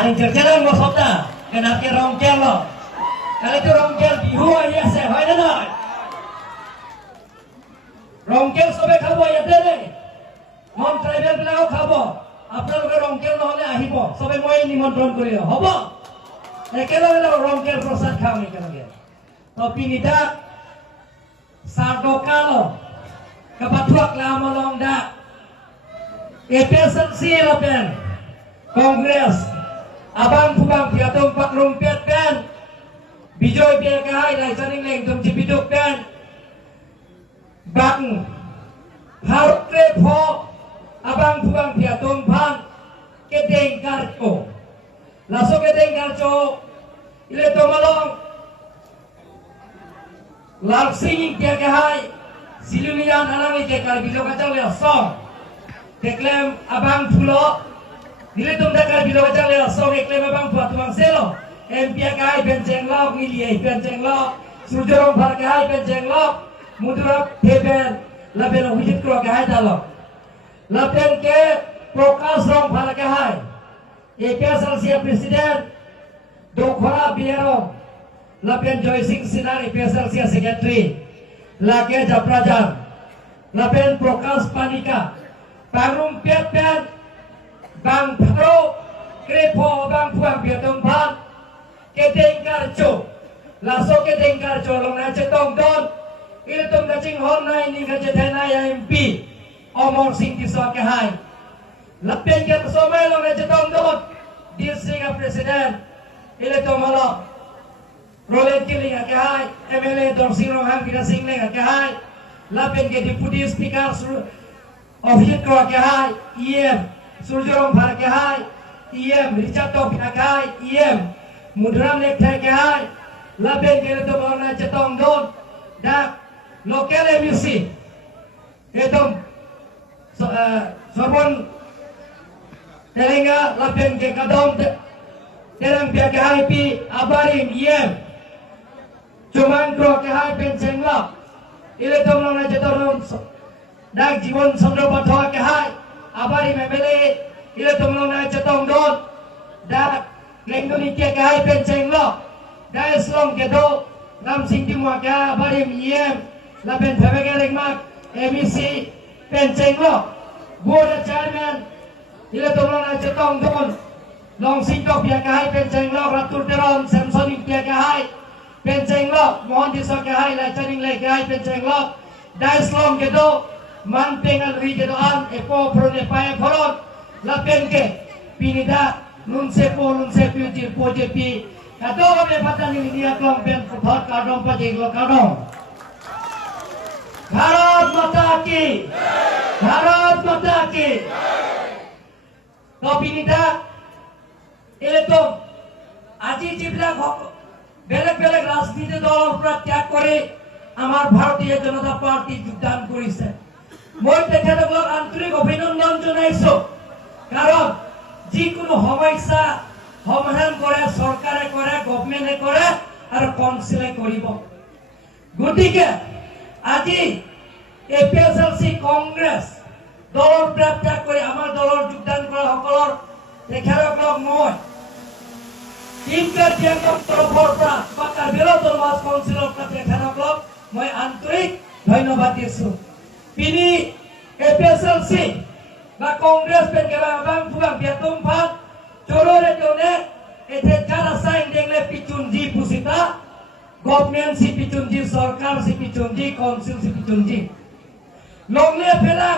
Aning cerceran mo sobda, kenapa rongkel lo? Kalau itu rongkel bihu aja sih, হয় না নয়? রংকেল সবে খাব ইয়াতে মন ট্রাইবেল বিলাকও খাব আপোনালোকে ৰংকেল নহলে আহিব সবে মই নিমন্ত্ৰণ কৰি হ'ব একেলগে ৰংকেল প্ৰসাদ খাম একেলগে তো পিনিটা সাদকালো kapatuak lama longda EPSNC lapen Kongres abang pubang piatung pak rumpet pen bijoy piakai lai saning leng tum cipiduk pen bang harut repo abang pubang piatung pan kedeng karco laso kedeng karco ile to malong laksing piakai Silumian alami kekal bilo kacang le song deklem abang pulo nile tum dakar bilo kacang le song deklem abang pulo tumang selo empia kai benceng lok nili benceng lok sujorong par kai benceng lok mudurap teben laben hujit kro kai dalo laben ke prokas rong par kai EPSL sia presiden dokhora biero laben Joy Singh Sinar EPSL sia secretary lage japrajan lapen prokas panika pangrum pet bang pharo krepo bang puang biatong pan kedeng karcho laso kedeng karcho long na chetong don il tum da ching hon nai ni ga jethana ya MP Omor Singh Tiswa ke hai lapen ke somai long na chetong don dir Singh president ile to malo Rolet Killing ke hai MLA Dorsing Rohan Kira Singh le ke hai lapen ke deputy speaker officer ko ke hai EM Surjorong Bhar ke hai EM Richard Top ke hai EM Mudram le ke hai lapen ke to bana chetong don da local MEC etom sobon telenga lapen ke kadom terang ke hai pi abarim EM cuman kro ke hai penceng lok ile tomlong na jetoron dak Jibon Chandra Pathak ke hai abari memele ile tomlong na jetong don dak lenggoni ke hai penceng lok da islong ke do nam sing timwa ke abari miem la pen phebege ringmak MEC penceng lok board chairman ile tomlong na jetong don long sing tok ke hai penceng lok ratur teron samsoni ke hai penceng lok mohon disok ke hai la charing le ke hai penceng lok dais long ke do man pengal ri ke do an epo prone pae phoron la penke pinida nun se pi pi kado be patani ni aklong pen thot kadong pa jeng lo kadong Bharat Mata ki to pinida ele to আজি জিবলা বেলেগ বেলেগ রাজনীতি দলৰ পৰা ত্যাগ কৰি আমাৰ ভাৰতীয় জনতা পাৰ্টি যোগদান কৰিছে মই তেখেতসকলক আন্তৰিক অভিনন্দন জনাইছো কাৰণ যিকোনো সমস্যা সমাধান কৰে চৰকাৰে কৰে গভৰ্ণমেণ্টে কৰে আৰু কাউন্সিলে কৰিব গতিকে আজি এপিএছএলসি কংগ্ৰেছ দলৰ পৰা ত্যাগ কৰি আমাৰ দলৰ যোগদান কৰা সকলৰ তেখেতসকলক মই Tingkat yang terporta bakal belok mas konsilor kata kanaklok moi antrik ধন্যবাদ দিছো পিনি এপিএসএলসি বা কংগ্রেস পেন কেবা বাং ফুবাং বিয়াতুম ফাত চোররে জনে এতে যারা সাইন দেখলে পিচুনজি পুসিতা গভর্নমেন্ট সি পিচুনজি সরকার সি পিচুনজি কাউন্সিল সি পিচুনজি লংলে ফেলা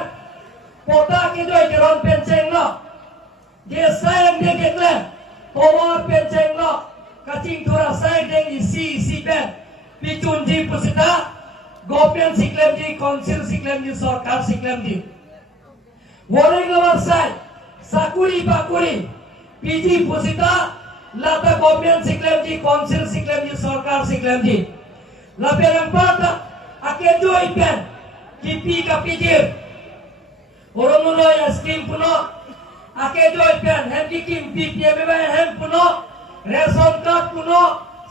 পোতা কি দই কেরন পেনচেং ন যে সাইন দেখলে Pomor penceng lo kacing tura sai deng isi ben picun ji pusita government siklem ji council siklem ji sarkar siklem ji wareng lawar sai sakuri bakuri PG pusita lata government siklem ji council siklem ji sarkar siklem ji la perang pata ake joy pen kipi kapiji orang lo ya scheme puno ake joy pen hem dikim PPM ba hem puno ration card puno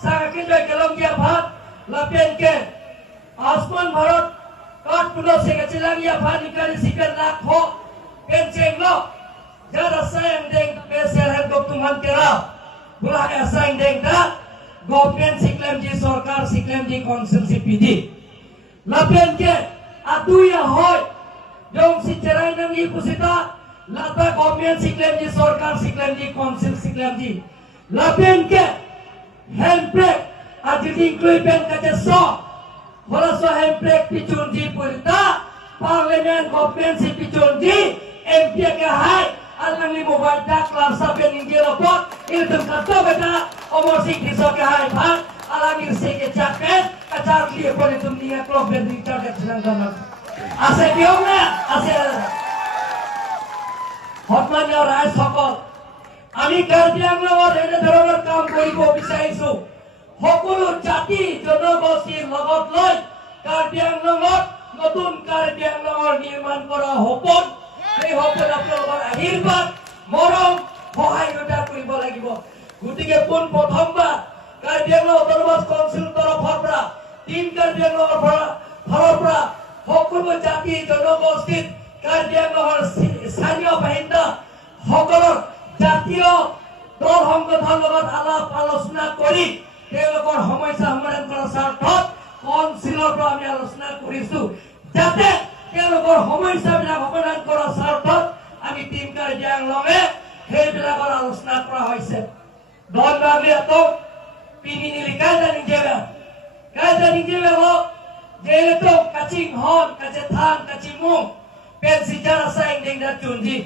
sang ake joy kelong ya bhat la pen ke asman bharat card puno se ke chilang ya bhat nikali sikan lakho pen cheng lo jara sayang deng pesel hem dok tumha man kera pula assign dengta government siklem ji sarkar siklem ji council si pidi lapen ke adu ya hoy jong si cerai nang ji pusita lata government siklem ji sarkar siklem ji council siklem ji lapen ke handbrake adili include pen kaje so wala so handbrake pichun ji purita parliament government si pichun ji MP ke hai alang ni mobile dak kelas sampai ning dia repot il tem kato beta omor sing diso ke hai bang alang ni se ke capek kacar li ko ni tum dia klok ben ning target senang ganas ase diong na ase hotman ya rai সকল আমি কার্বিয়াং লগৰ এনে ধৰণৰ কাম কৰিব বিচাৰিছো সকলো জাতি জনগোষ্ঠীৰ লগত লৈ কাৰ্বিয়াং লগত নতুন কাৰ্বিয়াং লগৰ নিৰ্মাণ কৰা সপোন এই সপোন আপোনালোকৰ আশীৰ্বাদ মৰম সহায়তা কৰিব লাগিব গতিকে পোন প্ৰথমবাৰ কাৰ্বিয়াং অটোনমাস কাউন্সিল তৰফৰ পৰা টিম কাৰ্বিয়াং ফালৰ পৰা সকলো জাতি জনগোষ্ঠীৰ কাৰ্বিয়াংৰ স্থানীয় বাসিন্দা সকলৰ জাতীয় দল সংগঠনৰ লগত আলাপ আলোচনা কৰি তেওঁলোকৰ সমস্যা সমাধান কৰাৰ স্বাৰ্থত কাউন্সিলৰ পৰা আমি আলোচনা কৰিছো যাতে তেওঁলোকৰ সমস্যাবিলাক সমাধান কৰাৰ স্বাৰ্থত আমি টিম কাৰ্বিয়াং লগে সেইবিলাকৰ আলোচনা কৰা হৈছে দল বাগলিয়াতো পিনিনি কায়দা নিজেবে হোক যেহেতু কাচিং হন কাছে থান কাচিং মুখ পেন সিজারা সাইং দেংদা চুনজি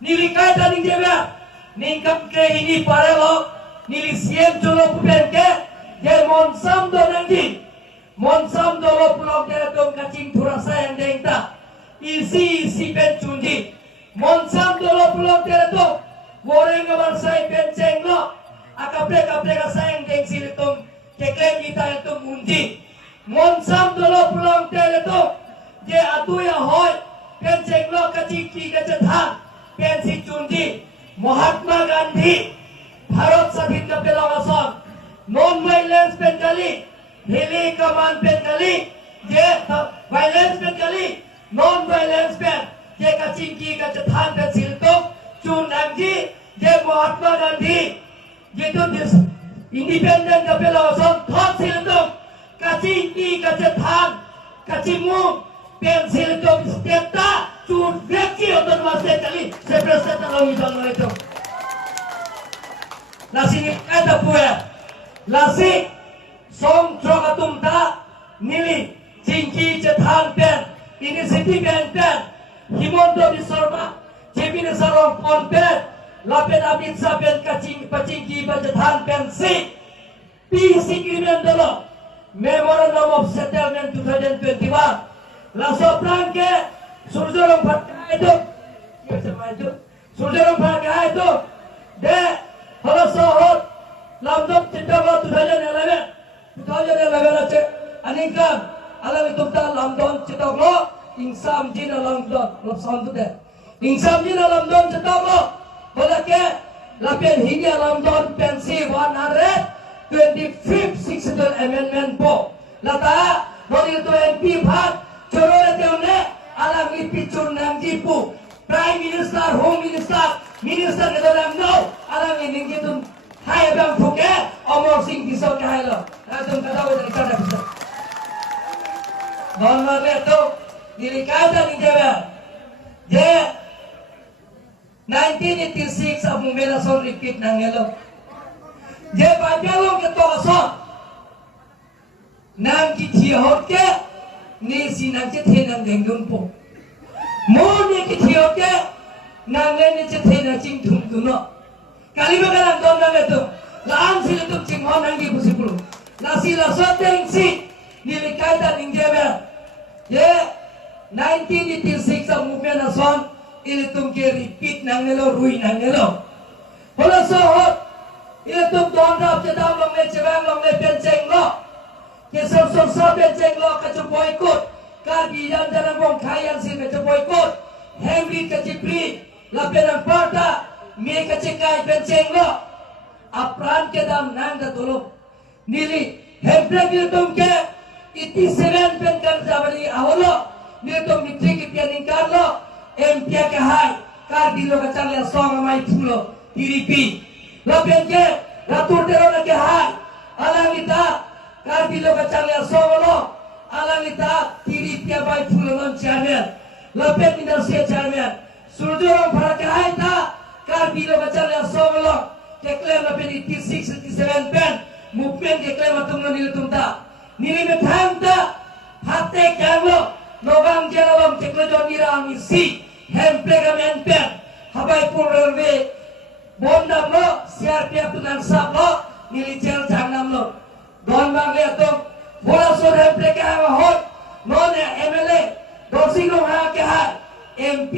nili kaita ning jebya ning kam ke ini parelo nili siem jolo puben ke je monsam do nangi monsam do lo pulau ke dong kacing thurasa yang dengta isi pen chunji monsam do lo pulau ke to goreng abar sai pen cenglo akape ka sai deng silitum keklem kita itu mundi monsam do lo pulau ke to je atu ya hoy pen cenglo kacing ki kacetha পেন্সি চুন্ডি মহাত্মা গান্ধী ভারত স্বাধীন পেলাম আসন নন ভাইলেন্স পেনকালি হিলি কমান পেনকালি যে ভাইলেন্স পেনকালি নন violence pen যে কাচিংকি কাছে থান পেন্সিল তো চুন নাংজি যে মহাত্মা গান্ধী যেটো ইন্ডিপেন্ডেন্ট পেলাম আসন থন সিল তো কাচিংকি কাছে থান কাচিমু পেন্সিল তো স্টেটা চুন ব্যক্তি otonomas kali saya presenta lagi dong itu nasi ni ada puya nasi song trokatum ta nili cingki cethan pen ini city pen himonto bisorma jebini sarong pon pen lapen abit sa pen kacing pacingki cethan pen si PC agreement dolo memorandum of settlement 2021 la sopran ke Surjorong Bhattacharya itu, Surjorong Bhattacharya itu, dia kalau sohor, lamdom cipta 2011 aja, aningkan, alam itu kita lamdom cipta lo, insam jina lamdom, lapsan tu deh, insam jina lamdom cipta lo, boleh ke, lapian hingga lamdom pensi 125th 6th Amendment po, lata, bagi itu MP Bhat, corore teune. alam ipicur nang jipu prime minister home minister ke dalam no alam ini gitu hai bang fuke omor sing bisa ke hai lo langsung kata udah dikata bisa normal itu diri kata ni jawa je 1986 abu mela so repeat nang elo je bajalo ke to so nang ki thiot ke ni sinang che thenang dengun po mo ni ki thioke nang le ni che thena ching thum duno kali bagalan don nang eto lam sil tum ching ho nang gi busipulu nasi la so teng si ni le kaita ningjebe ye 1986 sa movement ason ile tum ke repeat nang lo rui nang lo hola so hot ile tum don rap che dam long le chewang long le pen cheng lo ke sor pen cheng lo ka chu boycott kaki yang dalam bong kayan si betul boykot Henry kecipri lapenan parta me kecekai benceng lo apran ke dam nang da tolo nili Henry gitu ke 87 pen kan jabali aholo nito mitri ke pianing karlo MP ke hai kar dilo ka changla song amai phulo tiripi Lapian ke ratur tero na ke hai. Alang ita karbilo ka changya solo. Alang ita tiri pia bai fulon chairman. Lapian minar se chairman. Surjorong para ke hai ta karbilo ka changya solo. Keklaim lapian iti 6-7 pen. Movement keklaim atung na nilitum ta. Nili me thang ta. Hate kanglo. Nogang janalom kekla jonira amisi. Hemplega men pen. Habai purwe. Bondam lo. CRPF tunan sab lo. Nili jel jangnam lo. Don bang le atung. Bola so hemplega hanga hot. None MLA. Dorsing lo hanga ke hai. MP.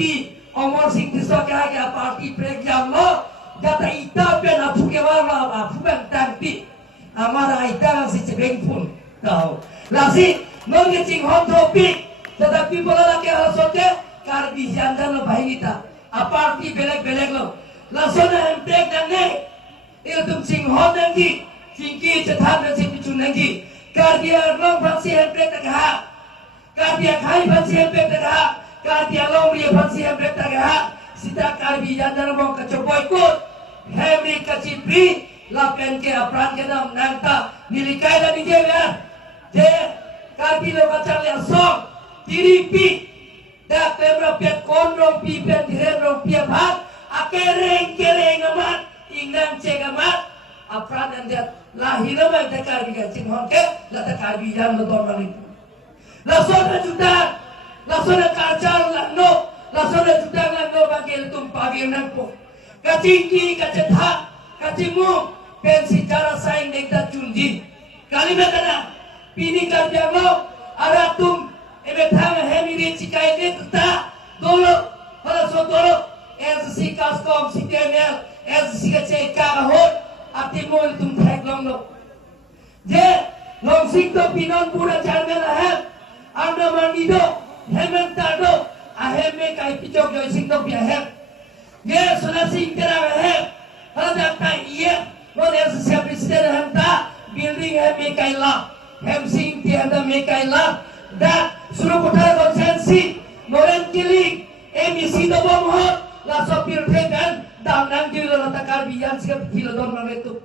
Omar Singh Tiso ke hai ke party break jam lo. Jata ita pen apu ke wala apu pen tampi. Amara ita si cebeng pun. Tahu. Lasi non ke cing hot topik. Tetapi bola lagi harus sote. Karbi jangan lo bayi kita. Aparti belek lo. Lasona empek nange. Iltum cing hot nangi. Cingki cetan dan cing picu nangi. Karbi long fansi empek tagaha. Karbi kai fansi empek tagaha. Karbi long ria fansi empek tagaha. Sita karbi jangan lo kecopoy kut. Hemri kecipri. Lapen ke apran ke nam nangta nilikai dan nijewer je karbi lo kacang yang song tiripi dak pemra pet konrong pi pen direng pi abhat akereng amat ingnang cek amat apran dan dia lahir mai ta karbi ka cinghon ke la ta karbi jan lo ton mali lasona judan lasona karcal lanno lasona judan lanno bagel tum pagi nangpo kacingki kacetha kacimu pensi cara saing nekta junji kali kena pini karja lo aratum ebe thang hemiri cikai nekta dolo hala so dolo SC Kaskom CTML SC kece kahot atimol tum thek long lo je long sikto pinon pura charmel ahem anda manido hementado aheme kai pichok jo sikto pi ahem ye sona sing tera ahem hala jakta iya non SC presiden hanta building है मेकाइला हेमसिंग के अंदर मेकाइला दा सुरु कोठार konsensi noren kilik emisi do bom ho la sopir fegan dam nang dilo la takar biyan sia kilo don mang itu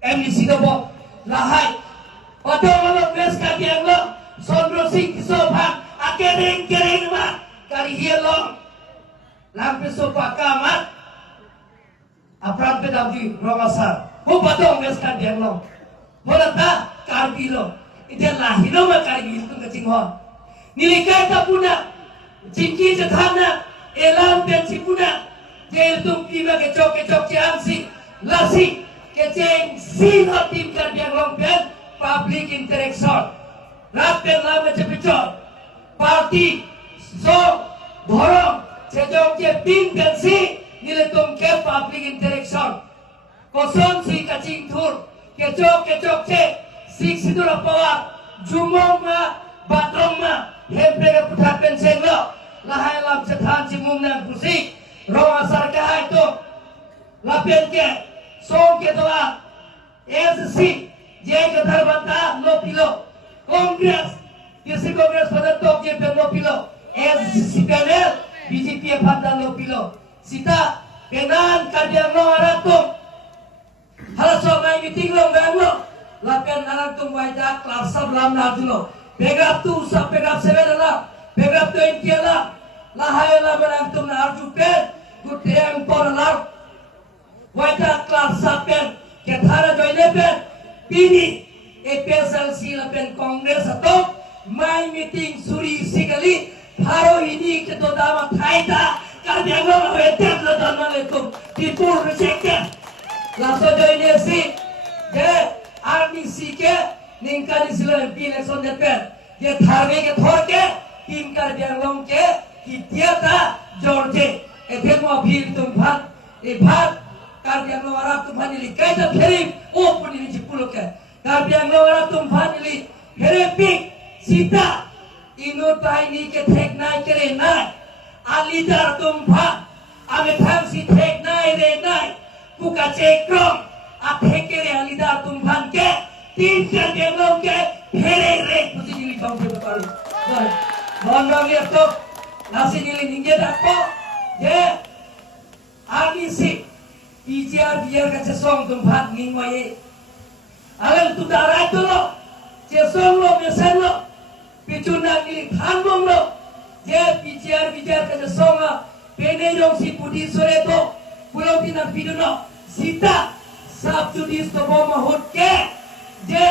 emisi do bom la hai oto lo bes ka biang lo sondro sing sofa akereng ma kari hielo lampe sofa kamat apran pedamdi romasar ko patong bes ka biang lo Molata karbilo, itu lahiro ma karbi itu kecinghon. Nilikai kapuna, cingki cethana, elam pensi puna, jeltum piba kecok ciansi, lasi keceng sin tim karbiang lompen, public interaction. Rapen lama cepecot, parti so borong, cejong pin pensi, niletum ke public interaction. Kosong si kacing tur. Kecok ce sik sidur apa jumong ma batrong ma hempe ke putar penseng lo lahai lam cethan cimung nang pusik rong asar ka itu lapen ke song ke tola SC je ke tharbanta lo pilo kongres kisi kongres pada tok je pen lo pilo SC panel BJP phanda lo pilo sita penan kadiang lo aratum hala so mai meeting lo ngalo lapen anak tum waida kelas sablam na dulo pegap tu sa pegap seven la pegap 20 la lahai la barang tum na arju pen guteng por la waida kelas sapen ke thara joine pen pini EPSLC lapen kongres atau mai meeting suri sikali haro ini ke to dama thaita karbiang lo wetet lo dan maletum tipur resekte laso joine si je RDC ke ningkali sila MP election depen je tharbe ke thor ke tim karbiang long ke kitiata jorje ethe mo bhir tum phat e phat karbiang long arab tum phani kaita pheri o puni ni chipulo ke karbiang long arab tum phani pheri pik sita inu tai ni ke thek nai kere nai ali dar tum phat ame tham si thek nai re nai buka cekrong athekere alida tumhan ke tin ke denglong ke phere rek pusi jili bang pe paru non bang ya to nasi jili ninge dakpo je RDC bijar kaca song tempat ngingwaye alam tu darai tu lo song lo mesan lo picunang ni thangbong lo je bijar kaca song a pene jong si pudi sore to pulau tinang piduno sita subjudice to boma hot ke je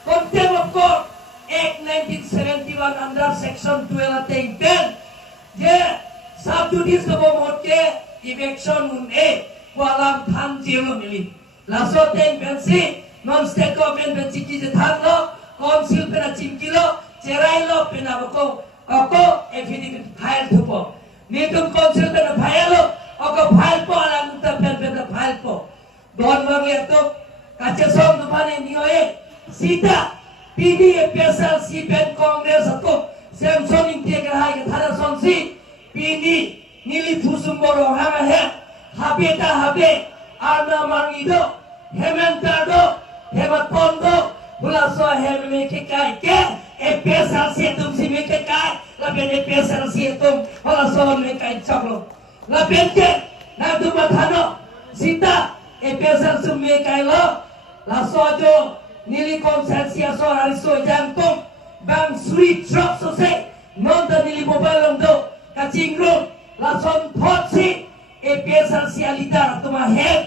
contempt of court Act 1971 under section 12 ateng 10 je subjudice to boma hot ke eviction mun walang tham jelo mili laso teng bensi non state government bensi ki je thang lo council pena chimki lo cherai lo pena bako ako affidavit file thupo nitum council pena file lo ako file po alang uta pena file po don mangle to kache som dupane nioe sita PDA PSL CPN Congress ako Samson integra hai thara sonsi pini nili thusumoro hanga he habeta habe arna mangido hementado hemapondo hulaso heme ke kai ke PSL setum si me ke kai la bene PSL setum hulaso me kai chaklo la bente na du mathano sita PSL sum me kai lo la sojo nili konsensia so ariso jantung bang sweet drop so se non da nili mobalong do kachingro la son thotsi PSL sia leader tuma head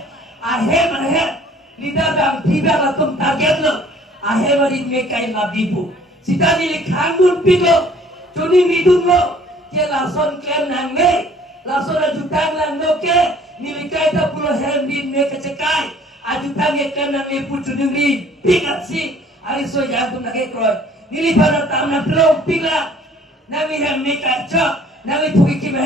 leader bang tiba la tum target lo marin me kai la bibu sita nili khangun pilo tuni midun lo ke la son claim nang me la son ajutang lang no ke nili kai ta pulo hembin me kacekai ajutang ye claim nang me pu tuni pigat si ariso jantung na ke kroy nili pada tamna pilo pila nami hem me kai chok nami puki ki me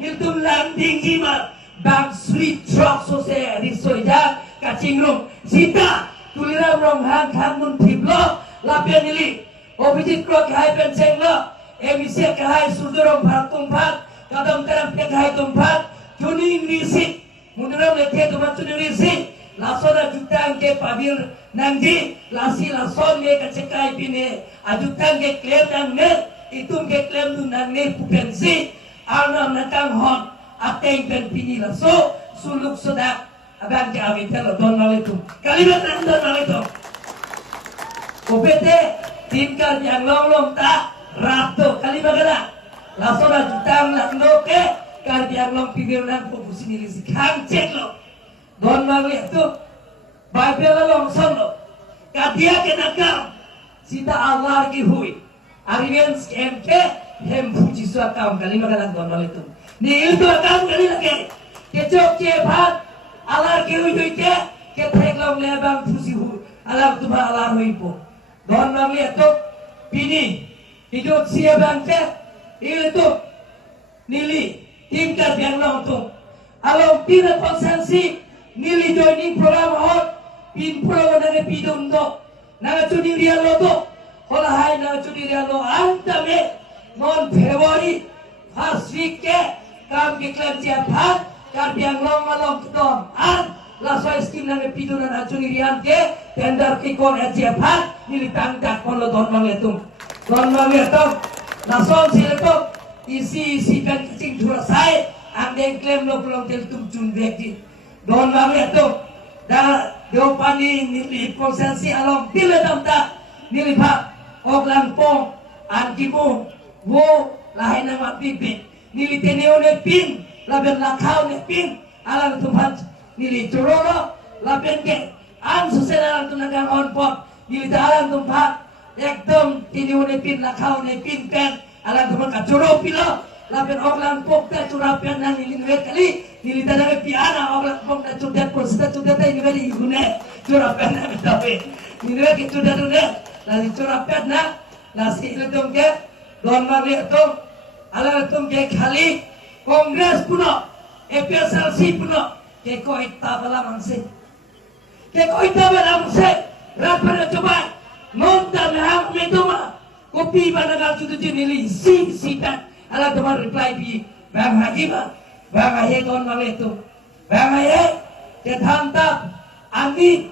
niltum landing gima bang sweet drop so se ariso ja kachingrum sita tuliram rong hang mun thiblo lapia nili obijit kro khai penseng lo emise khai sudurong bhatung bhat kadam teram pe khai tum bhat tuning risi munduram lekhe tumat tuning risi lasona jutang ke pabir nangji lasi lason me kacekai pine ajutang ke klem nang me itum ke klem nu nang ne pupensi arnam natang hon ateng pen pini laso suluk sodak abang ke avitel don maletum kalimat nang don maletum opete tingkal yang long tak rato kalimat kana lasona jutang nang no ke kar yang long pibir nang pupusi ni lisi kang cek lo don maletum Bible long son lo kadia ke nakam sita Allah ki hui arian scam ke hem puji su akam kalimat kana don maletum ni itu akam kali lagi kecok ke bhat alar ke hui ke thek long le bang puji hu alar tu ba alar hui po don mang le to pini hidup sia bang ke itu nili tingkat yang long tu alau tidak konsensi nili joining program hot pin program nang pidum do nang chuni ria lo to hola hai nang chuni ria lo antame non February first week ke kam ke klan sia phat kar biang long don an la so skim nang pidum nang chuni ria ke tender ki kon sia phat nili tang tak kon lo don mang letum la so sil to isi kan kicing dhura sai andeng claim lo pulang tel tum chun bekti don mang letum da do pani nili konsensi along pile damta nili pha oklang pong ankimu wo lahi nama pipi nili teneo ne pin laben lakau ne pin alang tuhan nili curolo laben ke an susena tu nagang on pot nili alang tuhan ekdom teneo ne pin lakau ne pin pen alang tuhan kacuro pilo laben oklang pong ta curapian nang nili nuet kali nili tadang piana oklang pong ta cudet prosita cudet ta nili igune curapian na betawe nili ke cudet ne lali curapian na nasi ilutum ke don mari to ala tum ke khali kongres puno PSLC puno ke koita bala mangse rapana coba monta mehang metoma kopi banagal tutu nili sitat ala teman reply bi bang hajima bang ahe don mari to bang ahe ke thantap ani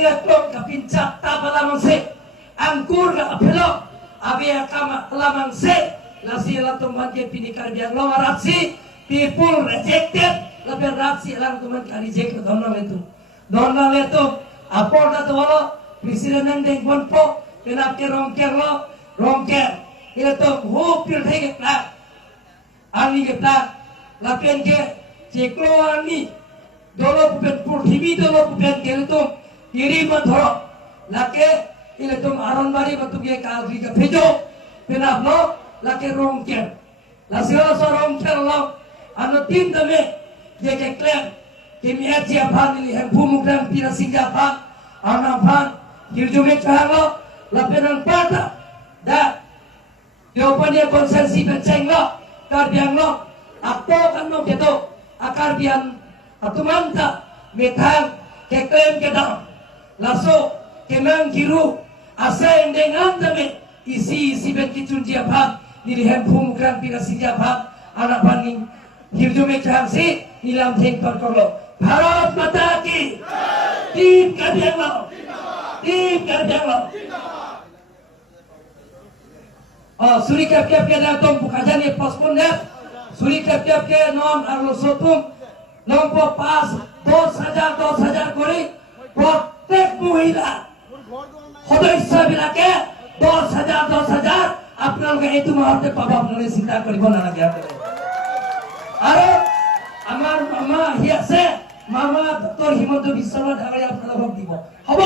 atlok kapincap tabala mangse angkur ga apelo abe akama lamang se la sila tumban ke pinikar biang lo aratsi people rejected lebih raksi lang teman kali jek donal itu apa dah tu lo presiden yang dengkon po kenap ke rongker itu hope pil thei lah ani kita lapian ke ceklo ani dolo pupen purthibi dolo pupen ke itu kiri mandoro lake itu aron bari batu ke kalri ke pejo kenap lo lake rongker lasio so rongker lo anu tim dame jeke klan kimi aja pan ini pumugram pira singapa ana pan hirjume chalo lapian pata da Jawabannya konsensi benceng lo, karbian lo, atau kan lo gitu, akar bian, atau manta, metang, keklaim kedam, laso, kemang kiru, asa yang dengan dame, isi ben kicun jiapat, dilihat pumukan pira sijapat, anak paning, hirjume changsi, nilam theng perkolo, Bharat Mata Ki, tim karbian lo, Suri kap-kap ke dalam bukajan ye paspon deh. Suri kap-kap ke non arlo sotum nompo pas 10,000 করে প্রত্যেক মহিলা সদস্য বিলাকে 10,000 আপনালোকে এইটো মাহতে পাব আপোনালোকে চিন্তা কৰিব নালাগে আৰু আমাৰ মামা আহি আছে মামা ডক্টৰ হিমন্ত বিশ্ব শৰ্মা ডাঙৰীয়া আপোনালোকক দিব হ'ব